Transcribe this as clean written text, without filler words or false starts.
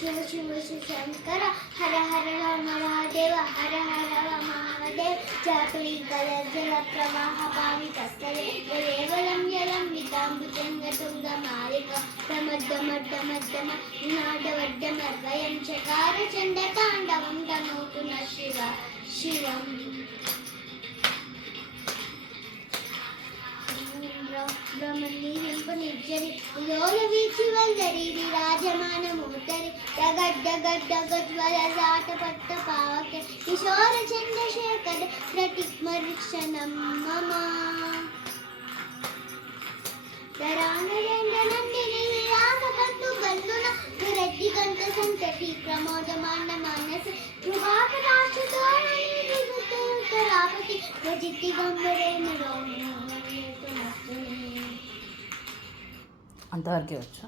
शिव शिव शंकर हर हर महादेव हर हर Mahadev जापली colour जल प्रवाह पावितस्तरे केवलं जलं विताम्बुजङ्गतुङ्गमालिका डमड्डमड्डमड्डम निनादवड्डमर्वयं चकार चण्डताण्डवं तनोतु न शिवम् ब्रह्मणीरिंपनिज्जरि लोलवीचिवल्लरि विराजमानमूर्तरि डगड्डगड्डगज्वलजाटपट्टपावके किशोरचन्द्रशेखर प्रतिमर्क्षणं मम तरानरेन्द्रनन्दिनि विरागबन्धुबन्धुन विरड्डिगन्तसन्तति प्रमोदमान मानसे ध्रुवाकटाक्षतोरणी विभूतरापति भजितिगम्बरेण रोमि అంతవరకే వచ్చు.